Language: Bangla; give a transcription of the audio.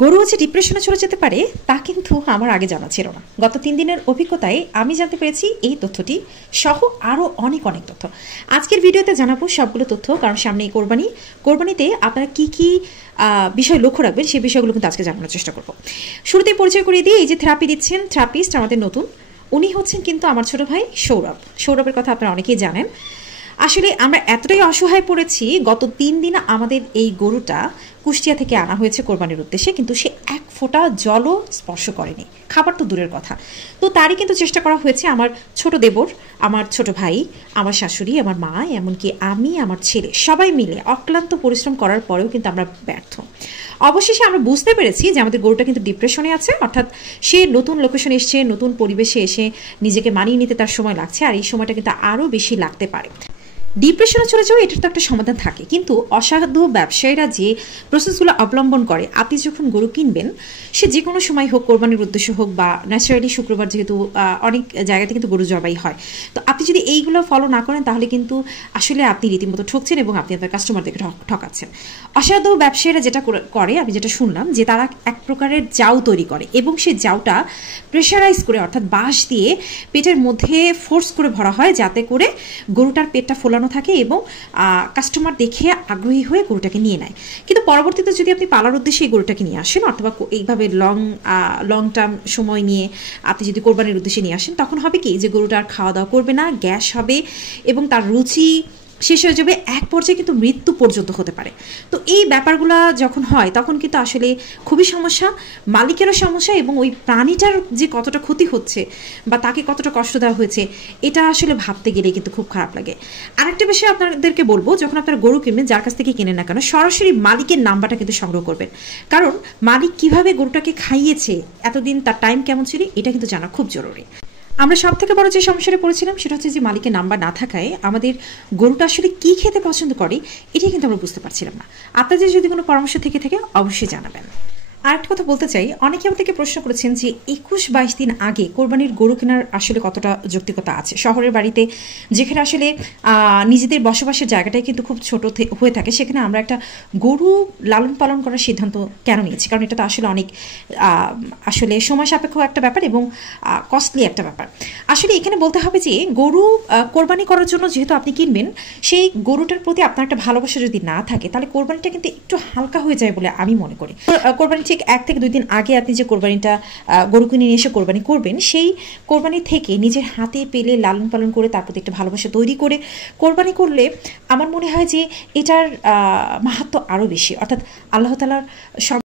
গরু যে ডিপ্রেশনে চলে যেতে পারে তা কিন্তু আমার আগে জানা ছিল না। গত 3 দিনের অভিজ্ঞতায় আমি জানতে পেরেছি এই তথ্যটি সহ আরও অনেক তথ্য। আজকের ভিডিওতে জানাবো সবগুলো তথ্য, কারণ সামনেই কোরবানিতে আপনারা কি কি বিষয় লক্ষ্য রাখবেন সেই বিষয়গুলো কিন্তু আজকে জানানোর চেষ্টা করব। শুরুতেই পরিচয় করিয়ে দিই, এই যে থেরাপি দিচ্ছেন থেরাপিস্ট আমাদের নতুন, উনি হচ্ছেন কিন্তু আমার ছোট ভাই সৌরভের কথা আপনারা অনেকেই জানেন। আসলে আমরা এতটাই অসহায় পড়েছি, গত 3 দিন আমাদের এই গরুটা কুষ্টিয়া থেকে আনা হয়েছে কোরবানির উদ্দেশ্যে, কিন্তু সে এক ফোঁটা জলও স্পর্শ করেনি, খাবার তো দূরের কথা। তো তারই কিন্তু চেষ্টা করা হয়েছে, আমার ছোট দেবর, আমার ছোট ভাই, আমার শাশুড়ি, আমার মা, এমনকি আমি, আমার ছেলে, সবাই মিলে অক্লান্ত পরিশ্রম করার পরেও কিন্তু আমরা ব্যর্থ। অবশেষে আমরা বুঝতে পেরেছি যে আমাদের গরুটা কিন্তু ডিপ্রেশনে আছে, অর্থাৎ সে নতুন লোকেশনে এসছে, নতুন পরিবেশে এসে নিজেকে মানিয়ে নিতে তার সময় লাগছে, আর এই সময়টা কিন্তু আরও বেশি লাগতে পারে। ডিপ্রেশনে চলে যাওয়া এটার তো একটা সমাধান থাকে, কিন্তু অসাধু ব্যবসায়ীরা যে প্রসেসগুলো অবলম্বন করে, আপনি যখন গরু কিনবেন সে যে কোনো সময় হোক, কোরবানির উদ্দেশ্য হোক বা ন্যাচারালি শুক্রবার যেহেতু অনেক জায়গাতে কিন্তু গরু জবাই হয়, তো আপনি যদি এইগুলো ফলো না করেন তাহলে কিন্তু আসলে আপনি রীতিমতো ঠকছেন এবং আপনি আপনার কাস্টমারদেরকে ঠকাচ্ছেন। অসাধু ব্যবসায়ীরা যেটা করে, আমি যেটা শুনলাম, যে তারা এক প্রকারের জাউ তৈরি করে এবং সেই জাউটা প্রেশারাইজ করে, অর্থাৎ বাঁশ দিয়ে পেটের মধ্যে ফোর্স করে ভরা হয়, যাতে করে গরুটার পেটটা ফোলানো থাকে এবং কাস্টমার দেখে আগ্রহী হয়ে গরুটাকে নিয়ে নেয়। কিন্তু পরবর্তীতে যদি আপনি পালার উদ্দেশ্যে এই গরুটাকে নিয়ে আসেন, অথবা এইভাবে লং টার্ম সময় নিয়ে আপনি যদি কোরবানির উদ্দেশ্যে নিয়ে আসেন, তখন হবে কি যে গরুটা আর খাওয়া দাওয়া করবে না, গ্যাস হবে এবং তার রুচি শেষ হয়ে যাবে, এক পর্যায়ে কিন্তু মৃত্যু পর্যন্ত হতে পারে। তো এই ব্যাপারগুলো যখন হয় তখন কিন্তু আসলে খুবই সমস্যা, মালিকেরও সমস্যা এবং ওই প্রাণীটার যে কতটা ক্ষতি হচ্ছে বা তাকে কতটা কষ্ট দেওয়া হয়েছে এটা আসলে ভাবতে গেলে কিন্তু খুব খারাপ লাগে। আরেকটা বিষয় আপনাদেরকে বলবো, যখন আপনারা গরু কিনবেন, যার কাছ থেকে কিনেন না কেন, সরাসরি মালিকের নাম্বারটা কিন্তু সংগ্রহ করবেন, কারণ মালিক কিভাবে গরুটাকে খাইয়েছে, এতদিন তার টাইম কেমন ছিল, এটা কিন্তু জানা খুব জরুরি। আমরা সব থেকে বড় যে সমস্যাটা পড়েছিলাম সেটা হচ্ছে যে মালিকের নাম্বার না থাকায় আমাদের গরুটা আসলে কি খেতে পছন্দ করে এটাই কিন্তু আমরা বুঝতে পারছিলাম না। আপনাদের যদি কোনো পরামর্শ থেকে থাকে অবশ্যই জানাবেন। আরেকটা কথা বলতে চাই, অনেকে আমাদেরকে প্রশ্ন করেছেন যে 21-22 দিন আগে কোরবানির গরু কেনার আসলে কতটা যৌক্তিকতা আছে। শহরের বাড়িতে যেখানে আসলে নিজেদের বসবাসের জায়গাটাই কিন্তু খুব ছোট হয়ে থাকে, সেখানে আমরা একটা গরু লালন পালন করার সিদ্ধান্ত কেন নিয়েছি? কারণ এটা তো আসলে অনেক আসলে সময় সাপেক্ষ একটা ব্যাপার এবং কস্টলি একটা ব্যাপার। আসলে এখানে বলতে হবে যে গরু কোরবানি করার জন্য যেহেতু আপনি কিনবেন, সেই গরুটার প্রতি আপনার একটা ভালোবাসা যদি না থাকে, তাহলে কোরবানিটা কিন্তু একটু হালকা হয়ে যায় বলে আমি মনে করি। কোরবানি ঠিক 1 থেকে 2 দিন আগে আপনি যে কোরবানিটা গরু কিনে নিয়ে এসে কোরবানি করবেন, সেই কোরবানি থেকে নিজের হাতে পেলে লালন পালন করে তার প্রতি একটা ভালোবাসা তৈরি করে কোরবানি করলে আমার মনে হয় যে এটার মাহাত্ম্য আরও বেশি, অর্থাৎ আল্লাহ তাআলার সব